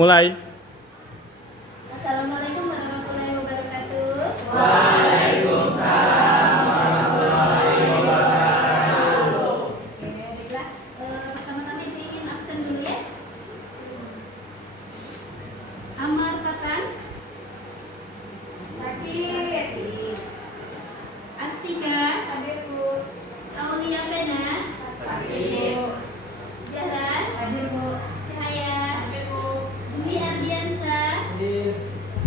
Mulai. Assalamualaikum warahmatullahi wabarakatuh. Waalaikumsalam warahmatullahi wabarakatuh. Oke, baiklah. Pertama-tama Ibu ingin absen dulu ya. Amar kapan? Hadir. Astika. Hadir, Bu. Aulia Pena. Hadir. Jalan. Hadir, Bu. Cahaya. Hadir, Bu. Dwi Ardiansa. Hadir.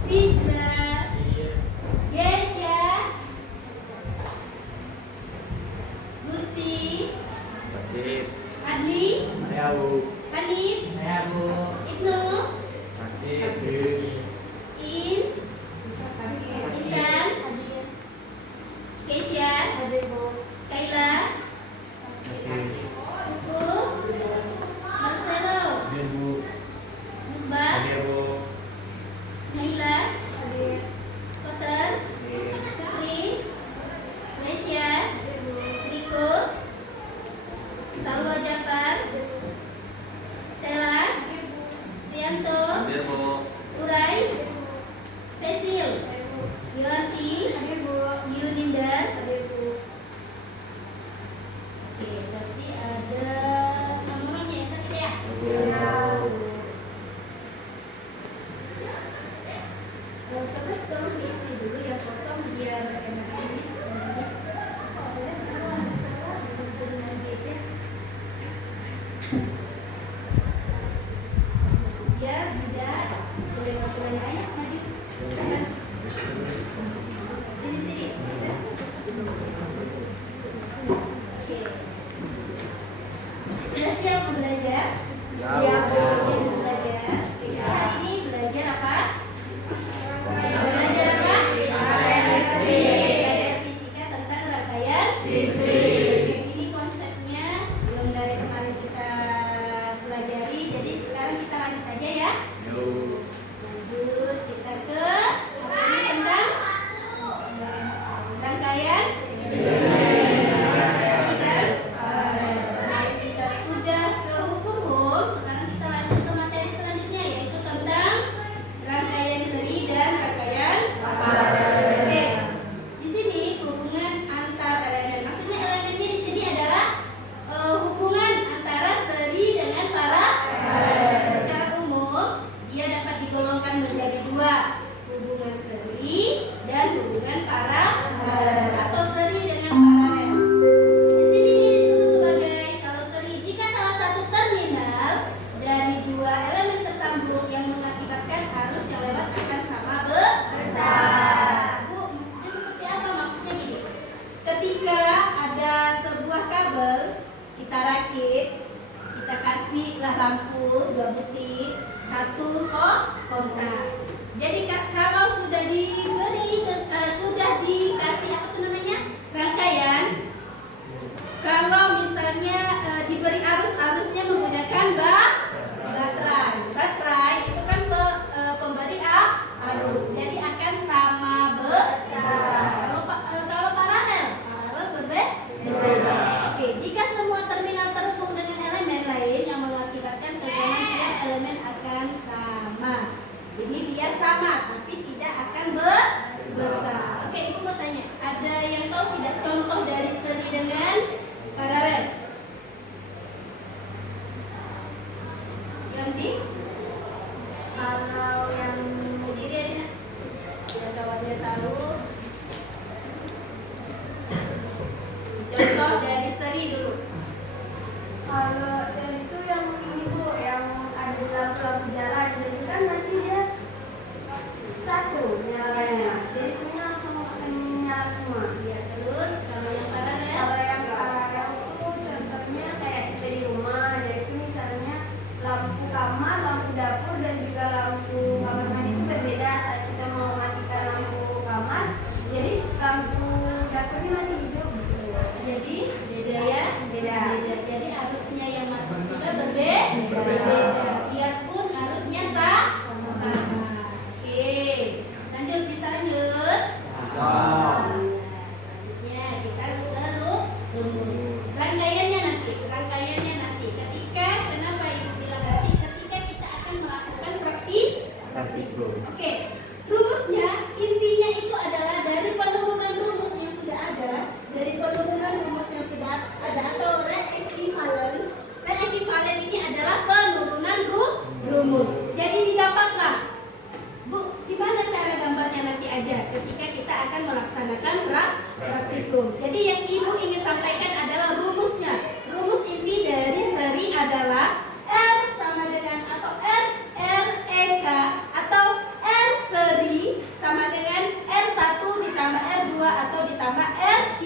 Fitra. Hadir. Gesya. Gusti. Hadir. Adli. Saya Bu. Hanif. Saya Bu. Ibnu. Hadir. In. Intan. Kesya. Kaila. Buku. Marcelo. Hadir Bu. Musbah. Hadir Bu. Naila. Koter. Fikri. Lesya. Riko. Salwa Jafar. Stella. Rianto. Hadir Bu. Urai. Fesil. Yuanti. Yuninda. Oke, berarti ada nomornya ya, sakit ya? Terus tolong diisi dulu yang kosong biar enak ini. Biar tidak boleh waktunya ayo maju. Sini. Oke. Sudah siap mau belajar? Siap mau belajar. Oke, hari ini belajar apa? Belajar apa? Belajar fisika tentang rangkaian listrik. Ini konsepnya belum dari kemarin kita pelajari, jadi sekarang kita lanjut aja ya. Lanjut kita ke apa ini tentang rangkaian dan paralel. Kita sudah ke hukum Ohm, sekarang kita lanjut ke materi selanjutnya yaitu tentang rangkaian seri dan rangkaian paralel. Oke. Di sini hubungan antar elemen. Maksudnya elemennya di sini adalah hubungan antara seri dengan paralel. Secara umum dia dapat digolongkan menjadi dua, hubungan seri dan hubungan paralel atau seri dengan paralel. Di sini dia disebut sebagai kalau seri jika salah satu terminal dari dua elemen tersambung yang mengakibatkan arus yang lewat akan sama besar. Bu, maksudnya seperti apa? Maksudnya gini. Ketika ada sebuah kabel kita rakit, kita kasihlah lampu 2 butir, 1 kontak. Jadi kalau sudah sudah dikasih apa tuh namanya rangkaian, kalau misalnya diberi arusnya menggunakan baterai itu kan pemberi arus, jadi akan sama besar. Kalau paralel berbeda. Oke, jika semua terminal terhubung dengan elemen lain yang mengakibatkan kegunaan tiap elemen akan sama. Jadi dia sama tapi tidak akan besar. Oke, Ibu mau tanya, ada yang tahu tidak contoh dari seri dengan paralel? Yanti? Kalau yang berdiri aja, biar kawannya tahu. Contoh dari seri dulu. Kalau sel itu yang ini Bu, yang ada lampu jalan, jadi kan pasti dia satu nyalanya. Jadi semua langsung akan nyala semua. Ya, terus kalau yang paralel? Kalau yang paralel itu contohnya kayak dari rumah, yaitu misalnya lampu kamar, lampu dapur dan juga lampu kamar mandi itu berbeda. Saat kita mau matikan lampu kamar, Oke, rumusnya intinya itu adalah dari penurunan rumus yang sudah ada, atau re-ekivalen. Re-ekivalen ini adalah penurunan rumus. Jadi digampangkan. Bu, gimana cara gambarnya nanti aja ketika kita akan melaksanakan praktikum. Jadi yang Ibu ingin sampaikan adalah rumusnya. Rumus inti dari seri adalah R sama dengan atau REK atau R seri sama dengan R1 ditambah R2 atau ditambah R3.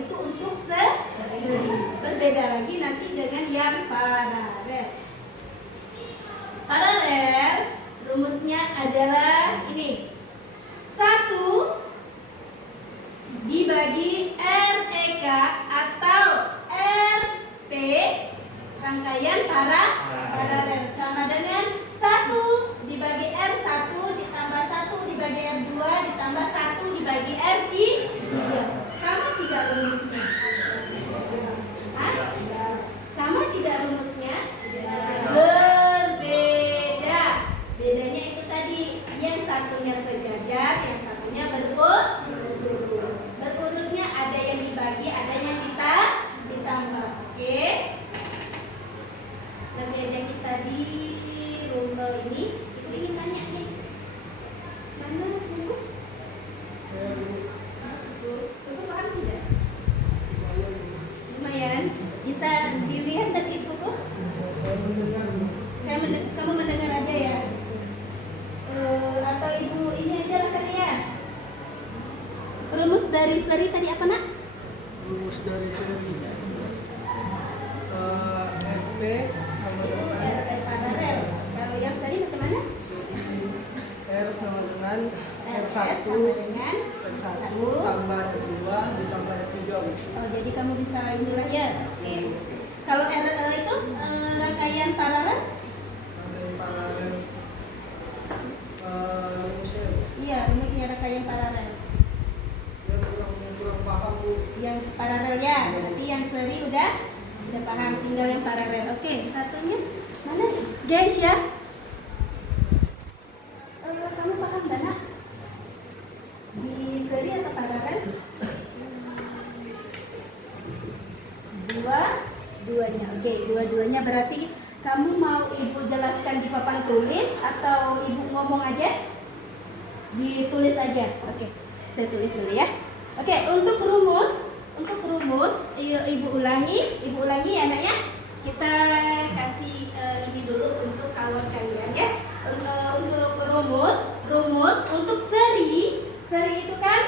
Itu untuk seri. Berbeda lagi nanti dengan yang paralel. Paralel rumusnya adalah ini. 1 dibagi REK atau RP rangkaian paralel sama dengan 1 dibagi R1 ditambah 1 dibagi R2 ditambah 1 dibagi R3. Sama tidak rumusnya? Sama tidak rumusnya? Berbeda. Bedanya itu tadi, yang satunya sejajar, yang satunya berurut. Berurutnya ada yang dibagi, ada yang ditambah. Oke. Lebih ada kita di rumpel ini. Itu ingin tanya nih. Mana buku? Buku paham tidak? Lumayan. Bisa dilihat dari buku? Kamu mendengar aja ya? Atau ibu ini aja lah kali ya? Rumus dari seri tadi apa nak? Rumus dari seri RP sama dengan R paralel. Kalau yang seri bagaimana? R sama dengan RS R1 sama dengan R1 tambah R2 ditambah R3. Oh, jadi kamu bisa ini lah ya. Oke. Kalau R itu rangkaian paralel? Rangkaian paralel rumusnya Iya, rumusnya rangkaian paralel. ya kurang paham Bu. Yang paralel ya. Berarti yang seri udah paham, tinggal yang paralel. Oke, satunya mana? Guys ya. Kamu paham enggak nak? Di seri atau paralel? Dua-duanya. Oke, dua-duanya berarti kamu mau ibu jelaskan di papan tulis atau ibu ngomong aja? Ditulis aja. Oke, saya tulis dulu ya. Oke, untuk rumus ibu ulangi ya nak ya. Kita kasih ini dulu untuk kawan kalian ya. Untuk rumus untuk seri itu kan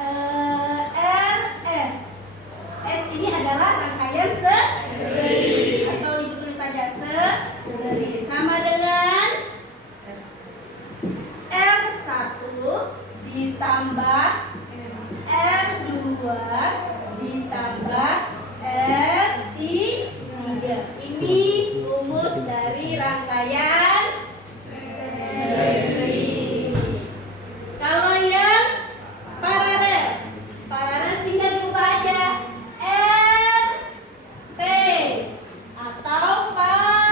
RS. S ini adalah rangkaian seri. Atau ibu tulis saja seri sama dengan R1 ditambah R2 ditambah R3. Ini rumus dari rangkaian seri. Kalau yang paralel tinggal diubah aja RP atau paralel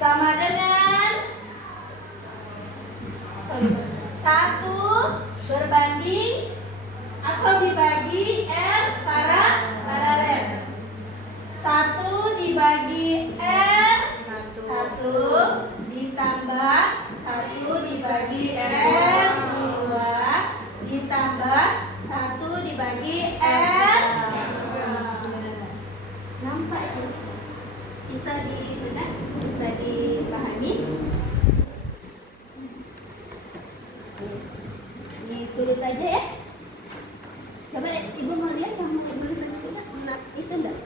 sama dengan 1 berbanding atau dibagi R paralel. 1 dibagi R 1 ditambah 1 dibagi R 2 ditambah 1 dibagi R. Nampak ya? Bisa dipahami? Tulis aja ya. Coba ibu mau lihat kamu tulis itu enggak?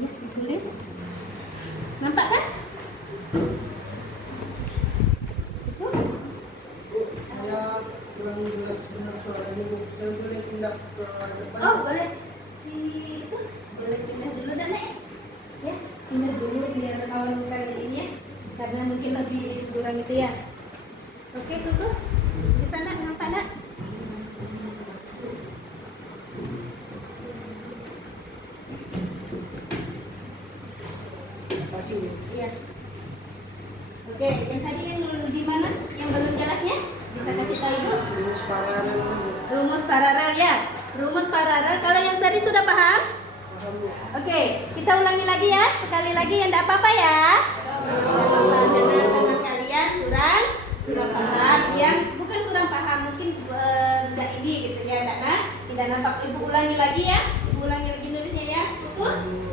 Ya, tulis. Nampak kan? Itu? Saya kurang jelas benar suara ini Bu. Saya boleh pindah ke depan? Oh, boleh. Itu boleh pindah dulu dan ya, pindah dulu biar kawan kalian ini ya. Karena mungkin lebih kurang itu ya. Oke, Kuku. Di sana nampak nak? Iya. Oke, yang tadi yang di mana? Yang belum jelasnya? Bisa kasih tahu Ibu? Rumus paralel. Rumus paralel ya. Rumus paralel. Kalau yang tadi sudah paham? Paham Bu? Oke, kita ulangi lagi ya. Sekali lagi yang tidak apa-apa ya. Karena teman kalian kurang paham. Yang bukan kurang paham, mungkin tidak ini gitu ya. Tidak nampak. Ibu ulangi lagi ya. Ibu ulangi lagi nulisnya ya. Betul?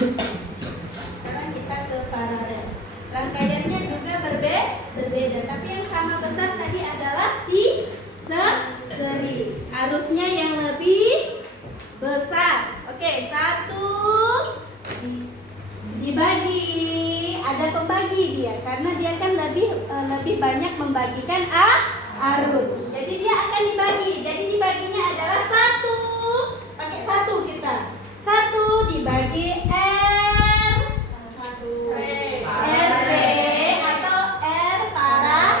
Sekarang kita ke paralel. Rangkaiannya juga berbeda, tapi yang sama besar tadi adalah seri. Arusnya yang lebih besar. Oke, 1 dibagi, ada pembagi dia karena dia kan lebih banyak membagikan arus. Jadi dia akan dibagi. Jadi dibaginya adalah 1. Pakai 1 kita. 1 dibagi R RP atau R paralel.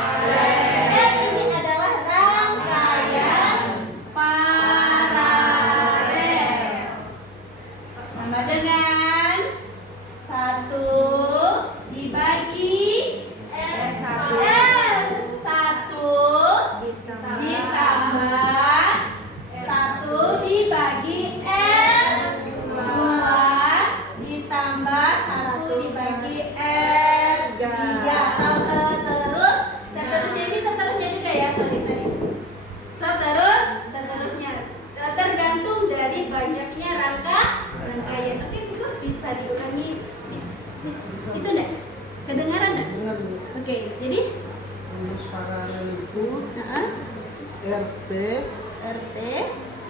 R ini adalah rangkaian paralel. Sama dengan 1 dibagi R1 ditambah 1 dibagi R2 ditambah 1 dibagi R3 atau seterusnya ini seterusnya juga ya, seterusnya tergantung dari banyaknya rangkaian. Oke, itu bisa diulangi. Itu enggak? Kedengaran enggak? Dengar Bu. Oke, jadi Rumus paralel itu RT RP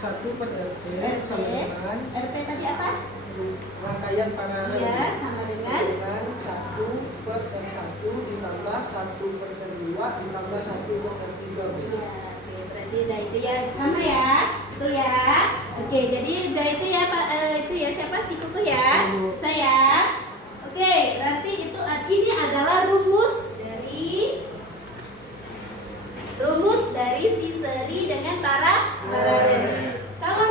1 per RT sama dengan RP tadi apa? rangkaian paralel. Ya, sama dengan 1 per R1 ditambah 1 per R2 ditambah 1 per R3. ya, oke, berarti dah itu ya sama ya. Itu ya. Oke, jadi dah itu ya Pak, itu ya siapa si Kuku ya? Saya. Oke, berarti itu ini adalah rumus dari si seri dengan paralel. Kalau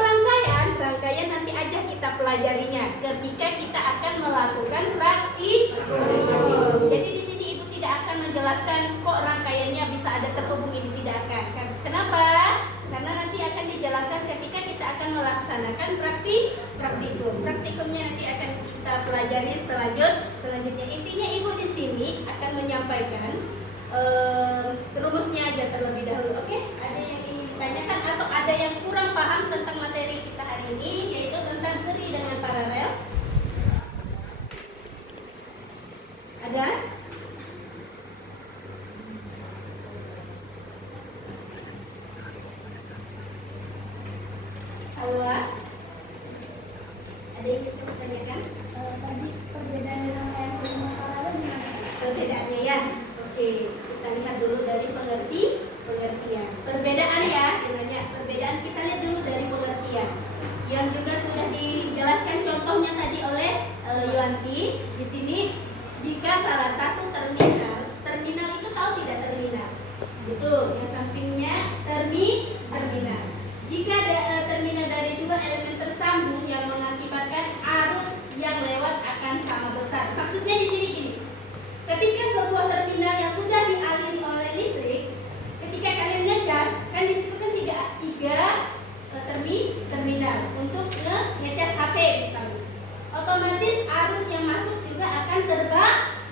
rangkaian nanti aja kita pelajarinya ketika kita akan melakukan praktikum. Jadi di sini Ibu tidak akan menjelaskan kok rangkaiannya bisa ada terhubung, ini tidak akan. Kenapa? Karena nanti akan dijelaskan ketika kita akan melaksanakan praktikum. Praktikumnya nanti akan kita pelajari selanjutnya. Intinya Ibu di sini akan menyampaikan rumusnya aja terlebih dahulu. Oke? Ada yang ingin ditanyakan atau ada yang kurang paham tentang materi kita hari ini, yaitu tentang seri dengan paralel? Ada? Halo? Ada yang ingin ditanyakan? Tadi perbedaan rangkaian seri dan paralel gimana? Perbedaannya ya. Oke, kita lihat dulu dari pengertian. Perbedaan ya, nanya perbedaan kita lihat dulu dari pengertian. Yang juga sudah dijelaskan contohnya tadi oleh Yuanti. Di sini jika salah satu terminal itu tahu tidak terminal? Itu yang sampingnya terminal. Jika terminal dari dua elemen tersambung yang mengakibatkan arus yang lewat akan sama besar. Maksudnya di sini gini. Ketika sebuah terminal yang sudah dialiri oleh listrik, ketika kalian ngecas, kan di situ kan tiga terminal untuk ngecas HP misalnya. Otomatis arus yang masuk juga akan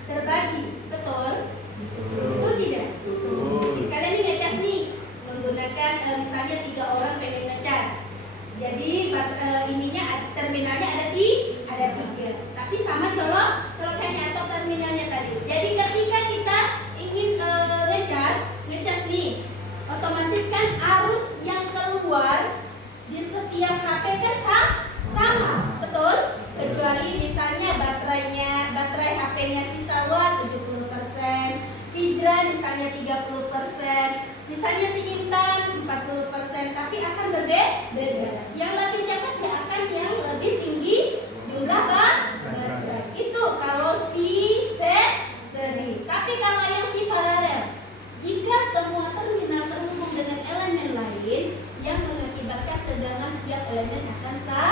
terbagi, betul? Betul tidak? Kalian ini ngecas nih menggunakan misalnya 3 orang pengen ngecas. Jadi ininya terminalnya ada 3, tapi sama colokannya atau terminalnya tadi. Jadi ketika kita ingin ngecas nih, otomatis kan arus yang keluar di setiap HP kan sama, betul? Kecuali misalnya baterai HP-nya sisa luar 70%, Fidra misalnya 30%, misalnya si Intan 40%, tapi akan berbeda. Yang lebih dekat ya akan yang lebih tinggi jumlah baterai. Itu kalau si seri. Tapi kalau yang si paralel, jika semua terminal terhubung dengan elemen lain yang mengakibatkan tegangan tiap elemen akan sama.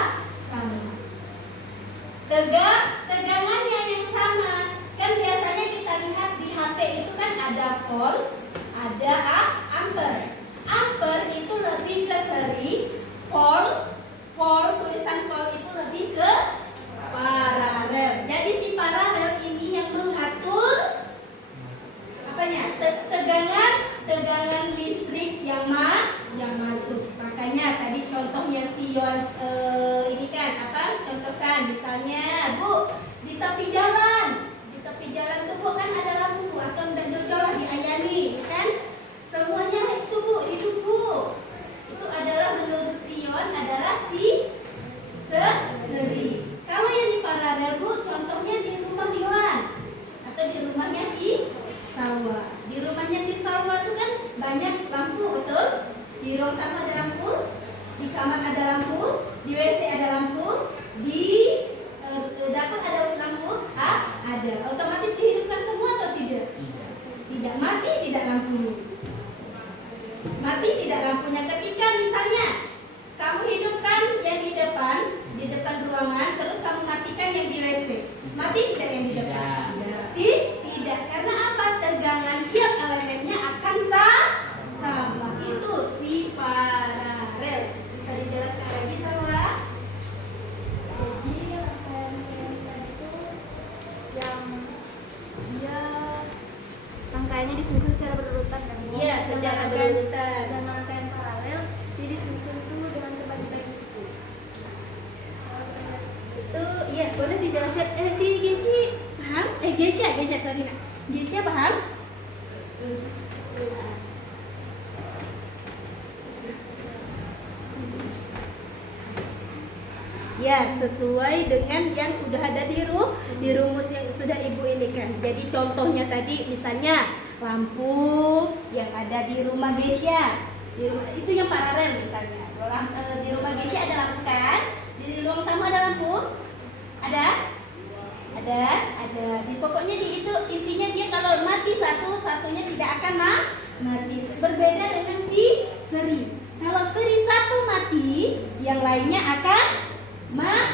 tegangan listrik yang masuk. Makanya tadi contohnya si Yon ini kan apa? Contohkan misalnya Bu di tepi jalan tuh Bu kan ada lampu atau dan jodoh diayani, kan? Semuanya itu Bu hidup Bu. Itu adalah menurut si Yon adalah si seri. Kalau yang di paralel Bu, contohnya di rumah Yon atau di rumahnya si Salwa. Di rumahnya si Salwa itu kan banyak lampu, betul? Di ruang tamu ada lampu, di kamar ada lampu, di WC ada lampu, di dapur ada lampu, ada. Otomatis dihidupkan semua atau tidak? Tidak. Mati tidak lampunya. Mati tidak lampunya. Ketika misalnya kamu hidupkan yang di depan ruangan, terus kamu matikan yang di WC, mati tidak yang di depan? Tidak. Karena apa? Tegangan tiap elemennya akan sama. Itu si paralel. Bisa dijelaskan lagi Salwa? Jadi rangkaian tadi itu yang dia rangkaiannya disusun secara berurutan kan? Iya, secara berurutan. Dan rangkaian paralel jadi disusun tuh dengan terbagi-bagi itu. Itu iya, boleh dijelaskan. Si Gesi paham? Gesya, sorry nak. Gesya paham? Ya, sesuai dengan yang udah ada di rumus yang sudah Ibu ini kan. Jadi contohnya tadi misalnya lampu yang ada di rumah Gesya. Itu yang paralel misalnya. Di rumah Gesya ada lampu kan? Di ruang tamu ada lampu? Ada. Pokoknya di itu intinya dia kalau mati satunya tidak akan mati. Berbeda dengan si seri. Kalau seri satu mati, yang lainnya akan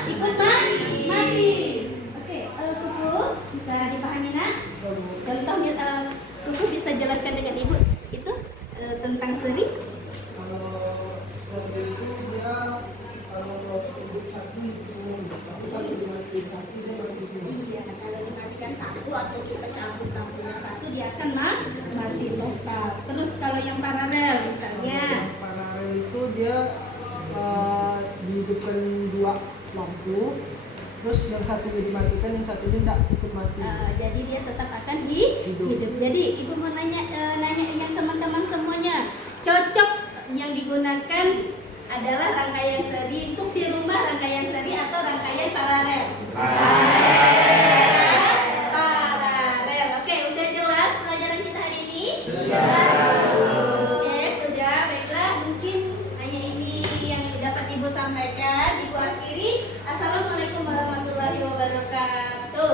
ikut mati. Oke, Kuku bisa dipahami nak? Contohnya Kuku bisa jelaskan dengan Ibu itu tentang seri? Kalau seri itu dia kalau hidup satu itu umum, tapi kalau dimatikan satu dia mati semua. Iya, kalau dimatikan satu atau kita cabut lampunya satu dia akan mati total. Terus kalau yang paralel misalnya, Yang paralel itu dia dihidupkan dua lampu, terus yang satunya dimatikan, yang satunya tidak ikut mati. jadi dia tetap akan hidup. Jadi Ibu mau nanya yang teman-teman semuanya, cocok yang digunakan adalah rangkaian seri untuk di rumah, rangkaian seri atau rangkaian paralel? Paralel. Oke, udah jelas pelajaran kita hari ini? Oke, sudah. Baiklah, mungkin hanya ini yang dapat Ibu sampaikan. Ibu akhiri. Assalamualaikum warahmatullahi wabarakatuh.